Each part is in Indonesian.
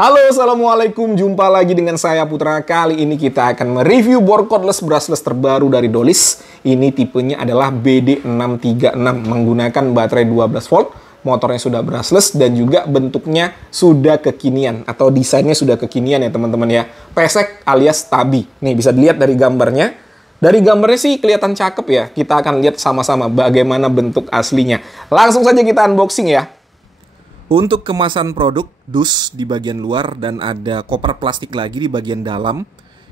Halo, assalamualaikum. Jumpa lagi dengan saya Putra. Kali ini kita akan mereview board cordless brushless terbaru dari Dolis. Ini tipenya adalah BD636 menggunakan baterai 12 volt. Motornya sudah brushless dan juga bentuknya sudah kekinian atau desainnya sudah kekinian ya teman-teman ya. Pesek alias tabi. Nih bisa dilihat dari gambarnya. Dari gambarnya sih kelihatan cakep ya. Kita akan lihat sama-sama bagaimana bentuk aslinya. Langsung saja kita unboxing ya. Untuk kemasan produk, dus di bagian luar dan ada koper plastik lagi di bagian dalam.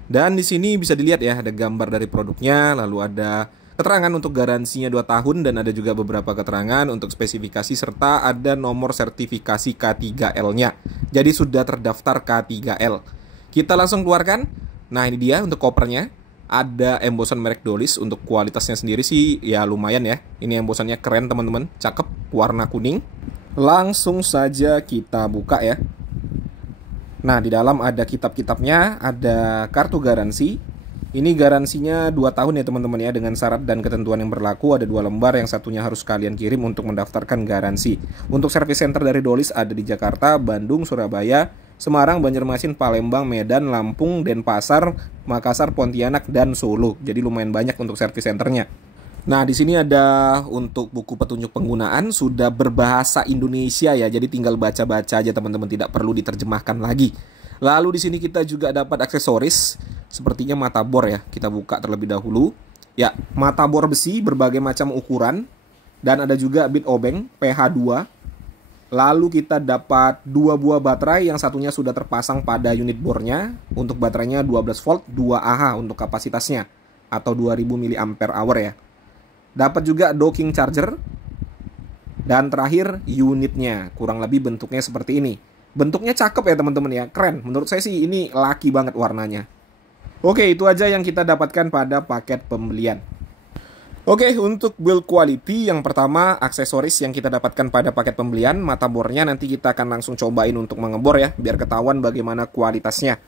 Dan di sini bisa dilihat ya, ada gambar dari produknya, lalu ada keterangan untuk garansinya 2 tahun dan ada juga beberapa keterangan untuk spesifikasi serta ada nomor sertifikasi K3L-nya. Jadi sudah terdaftar K3L. Kita langsung keluarkan. Nah, ini dia untuk kopernya. Ada embosan merek Dolis. Untuk kualitasnya sendiri sih ya lumayan ya. Ini embosannya keren teman-teman, cakep, warna kuning. Langsung saja kita buka ya. Nah, di dalam ada kitab-kitabnya, ada kartu garansi. Ini garansinya 2 tahun ya teman-teman ya, dengan syarat dan ketentuan yang berlaku. Ada 2 lembar, yang satunya harus kalian kirim untuk mendaftarkan garansi. Untuk service center dari Dolis ada di Jakarta, Bandung, Surabaya, Semarang, Banjarmasin, Palembang, Medan, Lampung, Denpasar, Makassar, Pontianak, dan Solo. Jadi lumayan banyak untuk service centernya. Nah, di sini ada untuk buku petunjuk penggunaan sudah berbahasa Indonesia ya. Jadi tinggal baca-baca aja teman-teman, tidak perlu diterjemahkan lagi. Lalu di sini kita juga dapat aksesoris sepertinya mata bor ya. Kita buka terlebih dahulu. Ya, mata bor besi berbagai macam ukuran dan ada juga bit obeng PH2. Lalu kita dapat 2 buah baterai, yang satunya sudah terpasang pada unit bornya. Untuk baterainya 12 volt 2Ah untuk kapasitasnya atau 2000 mAh ya. Dapat juga docking charger. Dan terakhir unitnya. Kurang lebih bentuknya seperti ini. Bentuknya cakep ya teman-teman ya. Keren. Menurut saya sih ini laki banget warnanya. Oke, itu aja yang kita dapatkan pada paket pembelian. Oke, untuk build quality yang pertama aksesoris yang kita dapatkan pada paket pembelian. Mata bornya nanti kita akan langsung cobain untuk mengebor ya. Biar ketahuan bagaimana kualitasnya.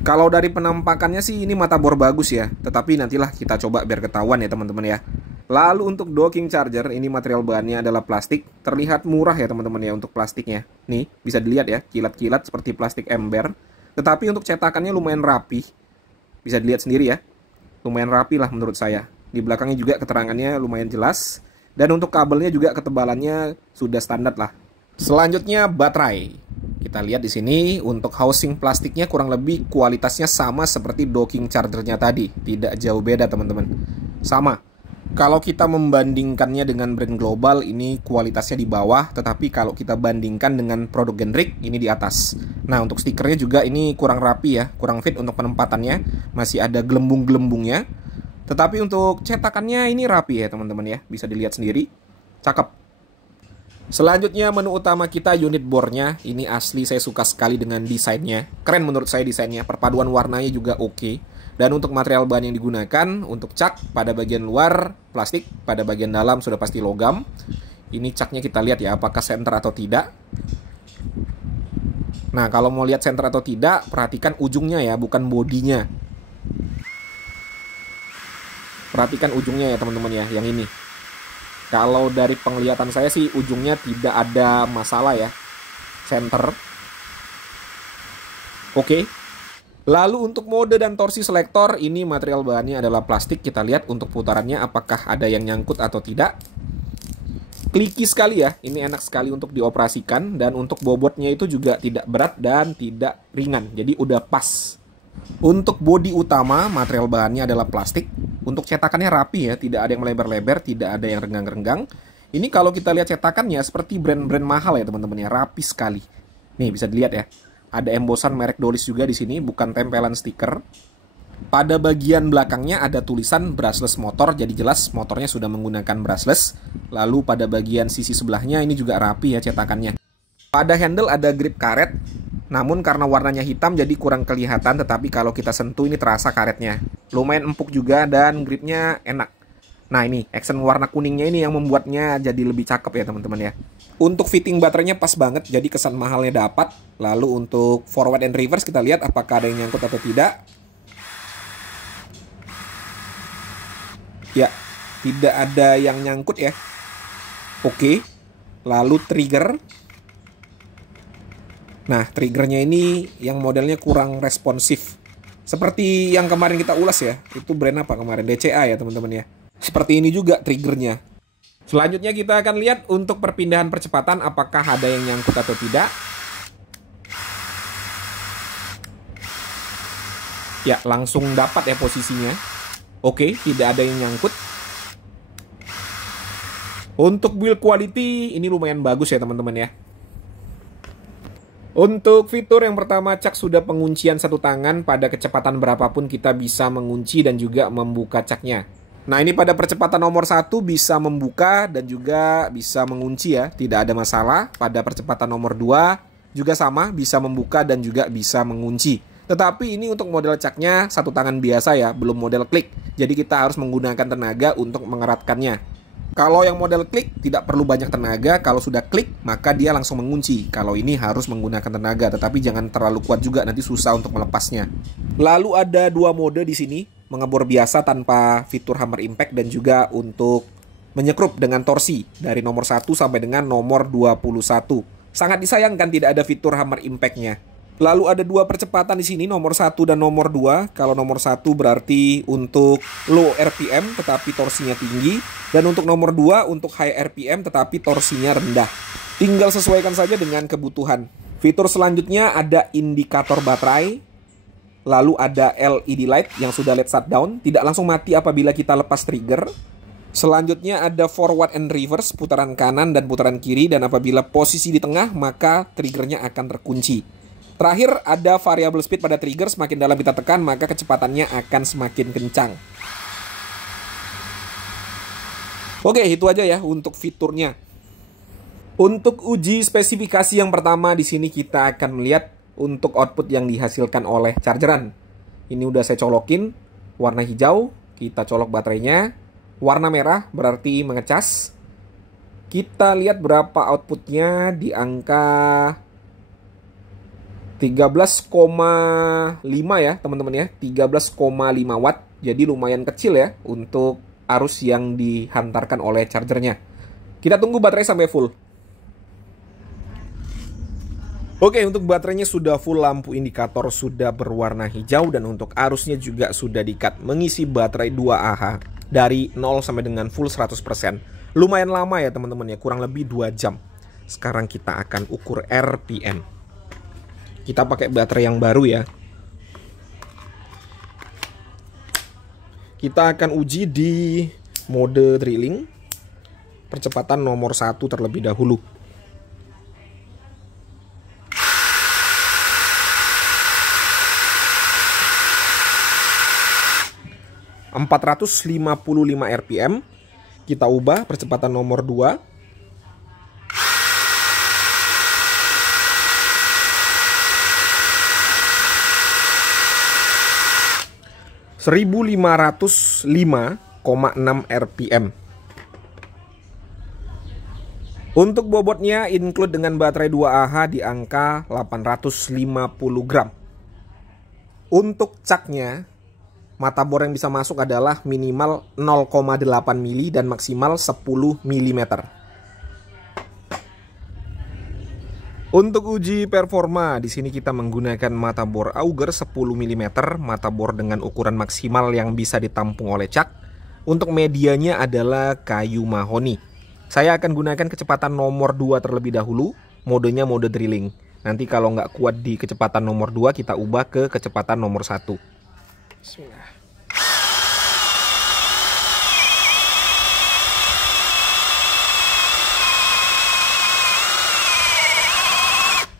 Kalau dari penampakannya sih ini mata bor bagus ya. Tetapi nantilah kita coba biar ketahuan ya teman-teman ya. Lalu untuk docking charger, ini material bahannya adalah plastik. Terlihat murah ya teman-teman ya untuk plastiknya. Nih, bisa dilihat ya, kilat-kilat seperti plastik ember. Tetapi untuk cetakannya lumayan rapi. Bisa dilihat sendiri ya. Lumayan rapi lah menurut saya. Di belakangnya juga keterangannya lumayan jelas. Dan untuk kabelnya juga ketebalannya sudah standar lah. Selanjutnya baterai. Kita lihat di sini untuk housing plastiknya kurang lebih kualitasnya sama seperti docking chargernya tadi. Tidak jauh beda teman-teman. Sama. Kalau kita membandingkannya dengan brand global, ini kualitasnya di bawah. Tetapi kalau kita bandingkan dengan produk generic, ini di atas. Nah, untuk stikernya juga ini kurang rapi ya. Kurang fit untuk penempatannya. Masih ada gelembung-gelembungnya. Tetapi untuk cetakannya ini rapi ya teman-teman ya. Bisa dilihat sendiri. Cakep. Selanjutnya menu utama kita, unit bornya. Ini asli saya suka sekali dengan desainnya. Keren menurut saya desainnya. Perpaduan warnanya juga oke. Dan untuk material bahan yang digunakan, untuk cak pada bagian luar plastik, pada bagian dalam sudah pasti logam. Ini caknya kita lihat ya, apakah center atau tidak. Nah, kalau mau lihat center atau tidak, perhatikan ujungnya ya, bukan bodinya. Perhatikan ujungnya ya teman-teman ya, yang ini. Kalau dari penglihatan saya sih ujungnya tidak ada masalah ya. Center. Oke. Lalu untuk mode dan torsi selektor, ini material bahannya adalah plastik. Kita lihat untuk putarannya apakah ada yang nyangkut atau tidak. Kliki sekali ya, ini enak sekali untuk dioperasikan. Dan untuk bobotnya itu juga tidak berat dan tidak ringan. Jadi udah pas. Untuk bodi utama, material bahannya adalah plastik. Untuk cetakannya rapi ya, tidak ada yang melebar-lebar, tidak ada yang renggang-renggang. Ini kalau kita lihat cetakannya seperti brand-brand mahal ya teman-teman ya, rapi sekali. Nih bisa dilihat ya. Ada embosan merek Dolis juga di sini, bukan tempelan stiker. Pada bagian belakangnya ada tulisan brushless motor, jadi jelas motornya sudah menggunakan brushless. Lalu pada bagian sisi sebelahnya ini juga rapi ya cetakannya. Pada handle ada grip karet, namun karena warnanya hitam jadi kurang kelihatan, tetapi kalau kita sentuh ini terasa karetnya. Lumayan empuk juga dan gripnya enak. Nah ini, accent warna kuningnya ini yang membuatnya jadi lebih cakep ya teman-teman ya. Untuk fitting baterainya pas banget, jadi kesan mahalnya dapat. Lalu untuk forward and reverse kita lihat apakah ada yang nyangkut atau tidak. Ya, tidak ada yang nyangkut ya. Oke. Lalu trigger. Nah, triggernya ini yang modelnya kurang responsif. Seperti yang kemarin kita ulas ya. Itu brand apa kemarin? DCA ya teman-teman ya. Seperti ini juga triggernya. Selanjutnya kita akan lihat untuk perpindahan percepatan apakah ada yang nyangkut atau tidak. Ya, langsung dapat ya posisinya. Oke, tidak ada yang nyangkut. Untuk build quality ini lumayan bagus ya teman-teman ya. Untuk fitur yang pertama, cak sudah penguncian satu tangan. Pada kecepatan berapapun kita bisa mengunci dan juga membuka caknya. Nah, ini pada percepatan nomor 1 bisa membuka dan juga bisa mengunci ya. Tidak ada masalah. Pada percepatan nomor 2 juga sama, bisa membuka dan juga bisa mengunci. Tetapi ini untuk model caknya satu tangan biasa ya, belum model klik. Jadi kita harus menggunakan tenaga untuk mengeratkannya. Kalau yang model klik tidak perlu banyak tenaga, kalau sudah klik maka dia langsung mengunci. Kalau ini harus menggunakan tenaga, tetapi jangan terlalu kuat juga, nanti susah untuk melepasnya. Lalu ada dua mode di sini, mengebor biasa tanpa fitur hammer impact dan juga untuk menyekrup dengan torsi dari nomor 1 sampai dengan nomor 21. Sangat disayangkan tidak ada fitur hammer impact-nya. Lalu ada dua percepatan di sini, nomor 1 dan nomor 2. Kalau nomor 1 berarti untuk low RPM tetapi torsinya tinggi. Dan untuk nomor 2 untuk high RPM tetapi torsinya rendah. Tinggal sesuaikan saja dengan kebutuhan. Fitur selanjutnya ada indikator baterai. Lalu ada LED light yang sudah LED shutdown. Tidak langsung mati apabila kita lepas trigger. Selanjutnya ada forward and reverse, putaran kanan dan putaran kiri. Dan apabila posisi di tengah maka triggernya akan terkunci. Terakhir ada variable speed pada trigger, semakin dalam kita tekan maka kecepatannya akan semakin kencang. Oke, itu aja ya untuk fiturnya. Untuk uji spesifikasi yang pertama di sini kita akan melihat untuk output yang dihasilkan oleh chargeran. Ini udah saya colokin, warna hijau, kita colok baterainya. Warna merah berarti mengecas. Kita lihat berapa outputnya di angka 13,5 ya teman-teman ya, 13,5 watt. Jadi lumayan kecil ya untuk arus yang dihantarkan oleh chargernya. Kita tunggu baterai sampai full. Oke, untuk baterainya sudah full, lampu indikator sudah berwarna hijau dan untuk arusnya juga sudah di-cut. Mengisi baterai 2Ah dari 0 sampai dengan full 100%. Lumayan lama ya teman-teman ya, kurang lebih 2 jam. Sekarang kita akan ukur RPM. Kita pakai baterai yang baru ya. Kita akan uji di mode drilling. Percepatan nomor 1 terlebih dahulu. ...455 RPM. Kita ubah percepatan nomor 2. 1505,6 RPM. Untuk bobotnya include dengan baterai 2Ah di angka 850 gram. Untuk caknya, mata bor yang bisa masuk adalah minimal 0,8 mili dan maksimal 10 mm. Untuk uji performa, di sini kita menggunakan mata bor auger 10 mm, mata bor dengan ukuran maksimal yang bisa ditampung oleh cak. Untuk medianya adalah kayu mahoni. Saya akan gunakan kecepatan nomor 2 terlebih dahulu, modenya mode drilling. Nanti kalau nggak kuat di kecepatan nomor 2, kita ubah ke kecepatan nomor 1. Bismillah.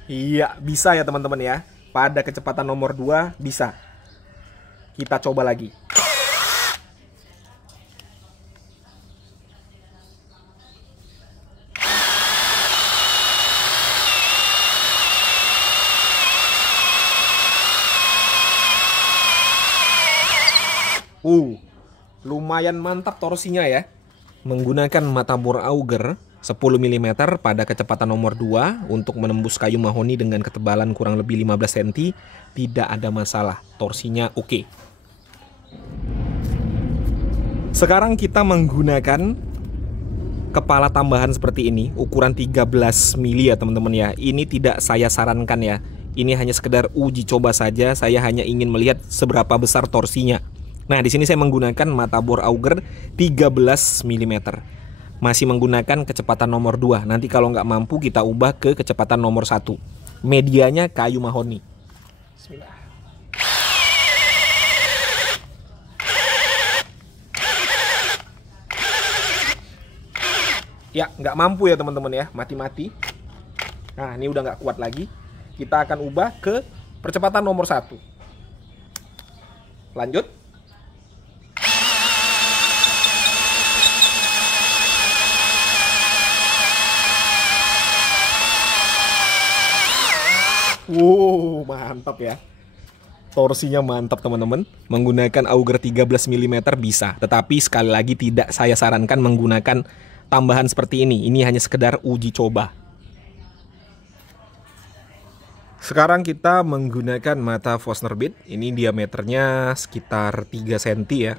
Iya, bisa ya teman-teman ya. Pada kecepatan nomor 2 bisa. Kita coba lagi. Lumayan mantap torsinya ya. Menggunakan mata bor auger 10 mm pada kecepatan nomor 2 untuk menembus kayu mahoni dengan ketebalan kurang lebih 15 cm, tidak ada masalah, torsinya oke. Sekarang kita menggunakan kepala tambahan seperti ini, ukuran 13 mili ya teman-teman ya. Ini tidak saya sarankan ya. Ini hanya sekedar uji coba saja. Saya hanya ingin melihat seberapa besar torsinya. Nah, di sini saya menggunakan mata bor auger 13 mm. Masih menggunakan kecepatan nomor 2. Nanti kalau nggak mampu kita ubah ke kecepatan nomor 1. Medianya kayu mahoni. Bismillah. Ya, nggak mampu ya teman-teman ya, mati-mati. Nah, ini udah nggak kuat lagi. Kita akan ubah ke percepatan nomor 1. Lanjut. Wow, mantap ya. Torsinya mantap teman-teman. Menggunakan auger 13 mm bisa. Tetapi sekali lagi tidak saya sarankan menggunakan tambahan seperti ini. Ini hanya sekedar uji coba. Sekarang kita menggunakan mata Forstner bit. Ini diameternya sekitar 3 cm ya,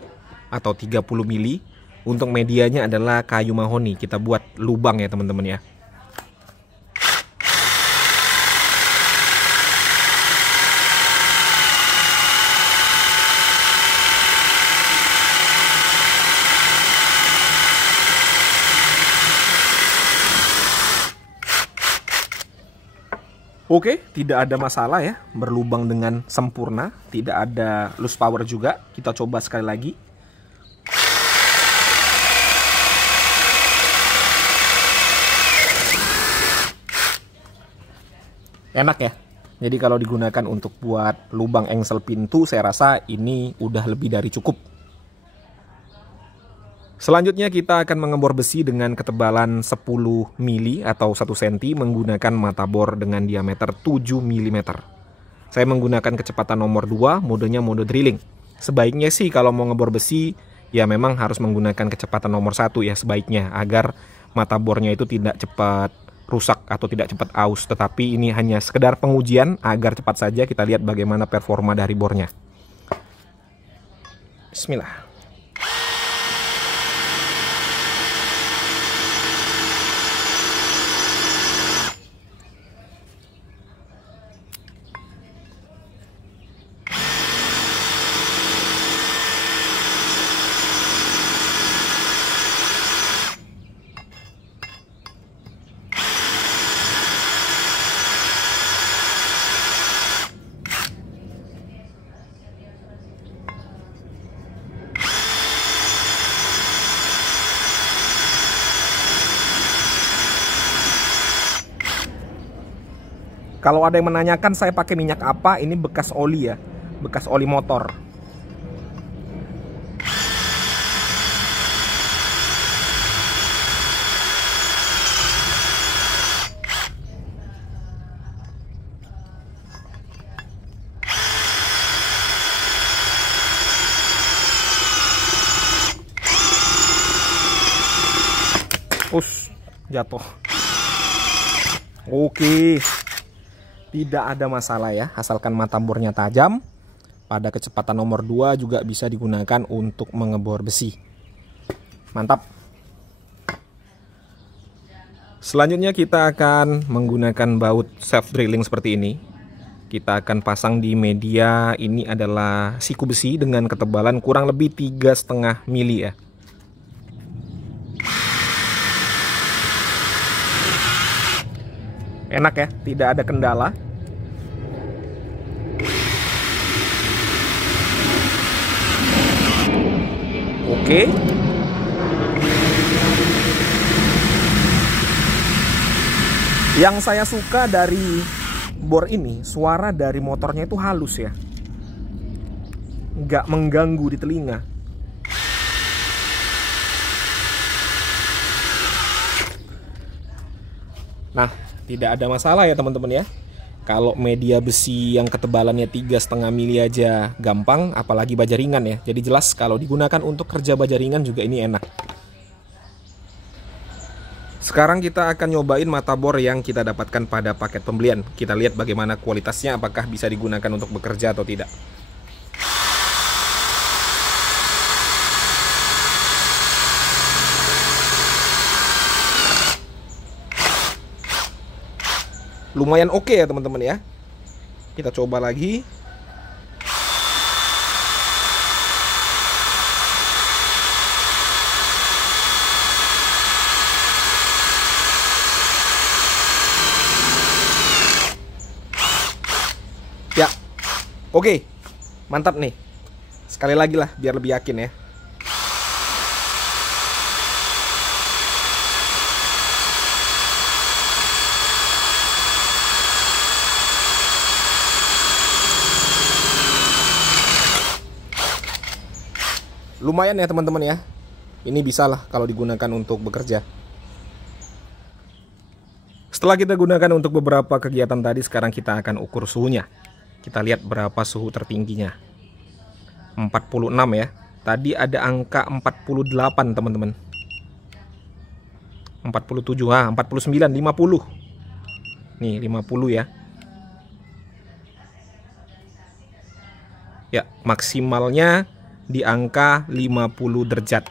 atau 30 mili. Untuk medianya adalah kayu mahoni. Kita buat lubang ya teman-teman ya. Oke, tidak ada masalah ya, berlubang dengan sempurna, tidak ada loose power juga. Kita coba sekali lagi. Enak ya. Jadi kalau digunakan untuk buat lubang engsel pintu, saya rasa ini udah lebih dari cukup. Selanjutnya kita akan mengebor besi dengan ketebalan 10 mili atau 1 cm menggunakan mata bor dengan diameter 7 mm. Saya menggunakan kecepatan nomor 2, modenya mode drilling. Sebaiknya sih kalau mau ngebor besi, ya memang harus menggunakan kecepatan nomor 1 ya sebaiknya, agar mata bornya itu tidak cepat rusak atau tidak cepat aus. Tetapi ini hanya sekedar pengujian agar cepat saja kita lihat bagaimana performa dari bornya. Bismillah. Kalau ada yang menanyakan saya pakai minyak apa, ini bekas oli ya, bekas oli motor. Jatuh. Oke. Tidak ada masalah ya, asalkan mata bornya tajam. Pada kecepatan nomor 2 juga bisa digunakan untuk mengebor besi. Mantap. Selanjutnya kita akan menggunakan baut self drilling seperti ini. Kita akan pasang di media, ini adalah siku besi dengan ketebalan kurang lebih 3,5 mili ya. Enak ya, tidak ada kendala. Oke. Yang saya suka dari bor ini, suara dari motornya itu halus ya, nggak mengganggu di telinga. Nah, tidak ada masalah ya teman-teman ya. Kalau media besi yang ketebalannya 3,5 mili aja gampang, apalagi baja ringan ya. Jadi jelas kalau digunakan untuk kerja baja ringan juga ini enak. Sekarang kita akan nyobain mata bor yang kita dapatkan pada paket pembelian. Kita lihat bagaimana kualitasnya, apakah bisa digunakan untuk bekerja atau tidak. lumayan oke ya teman-teman ya. Kita coba lagi. Ya, oke, mantap nih. Sekali lagi lah biar lebih yakin ya. Lumayan ya teman-teman ya. Ini bisa lah kalau digunakan untuk bekerja. Setelah kita gunakan untuk beberapa kegiatan tadi, sekarang kita akan ukur suhunya. Kita lihat berapa suhu tertingginya. 46 ya. Tadi ada angka 48 teman-teman. 47, 49, 50. Nih 50 ya. Ya, maksimalnya di angka 50 derajat.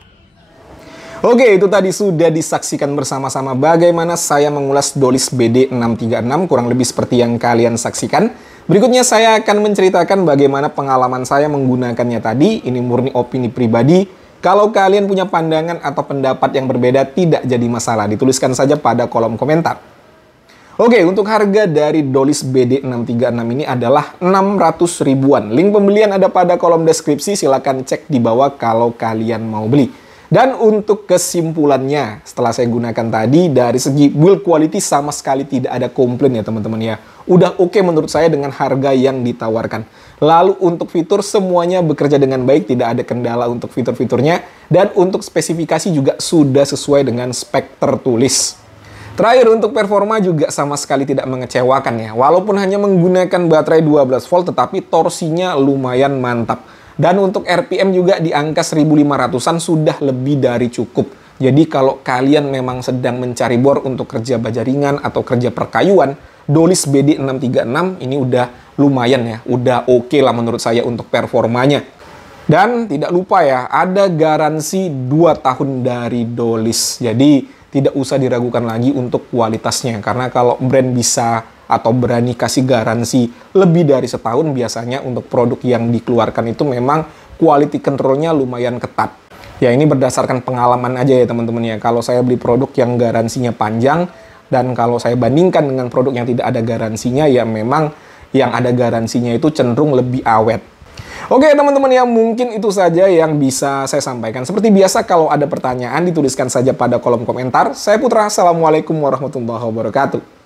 Oke, itu tadi sudah disaksikan bersama-sama bagaimana saya mengulas Dolis BD636, kurang lebih seperti yang kalian saksikan. Berikutnya saya akan menceritakan bagaimana pengalaman saya menggunakannya tadi. Ini murni opini pribadi. Kalau kalian punya pandangan atau pendapat yang berbeda, tidak jadi masalah. Dituliskan saja pada kolom komentar. Oke, untuk harga dari Dolis BD636 ini adalah 600 ribuan. Link pembelian ada pada kolom deskripsi, silahkan cek di bawah kalau kalian mau beli. Dan untuk kesimpulannya, setelah saya gunakan tadi, dari segi build quality sama sekali tidak ada komplain ya teman-teman ya. Udah oke menurut saya dengan harga yang ditawarkan. Lalu untuk fitur semuanya bekerja dengan baik, tidak ada kendala untuk fitur-fiturnya. Dan untuk spesifikasi juga sudah sesuai dengan spek tertulis. Terakhir untuk performa juga sama sekali tidak mengecewakan ya. Walaupun hanya menggunakan baterai 12 volt tetapi torsinya lumayan mantap. Dan untuk RPM juga di angka 1500-an sudah lebih dari cukup. Jadi kalau kalian memang sedang mencari bor untuk kerja baja ringan atau kerja perkayuan, Dolis BD636 ini udah lumayan ya. Udah oke lah menurut saya untuk performanya. Dan tidak lupa ya, ada garansi 2 tahun dari Dolis. Jadi tidak usah diragukan lagi untuk kualitasnya. Karena kalau brand bisa atau berani kasih garansi lebih dari setahun, biasanya untuk produk yang dikeluarkan itu memang quality controlnya lumayan ketat. Ya ini berdasarkan pengalaman aja ya teman-teman ya. Kalau saya beli produk yang garansinya panjang, dan kalau saya bandingkan dengan produk yang tidak ada garansinya, ya memang yang ada garansinya itu cenderung lebih awet. Oke teman-teman ya, mungkin itu saja yang bisa saya sampaikan. Seperti biasa kalau ada pertanyaan dituliskan saja pada kolom komentar. Saya Putra, Assalamualaikum warahmatullahi wabarakatuh.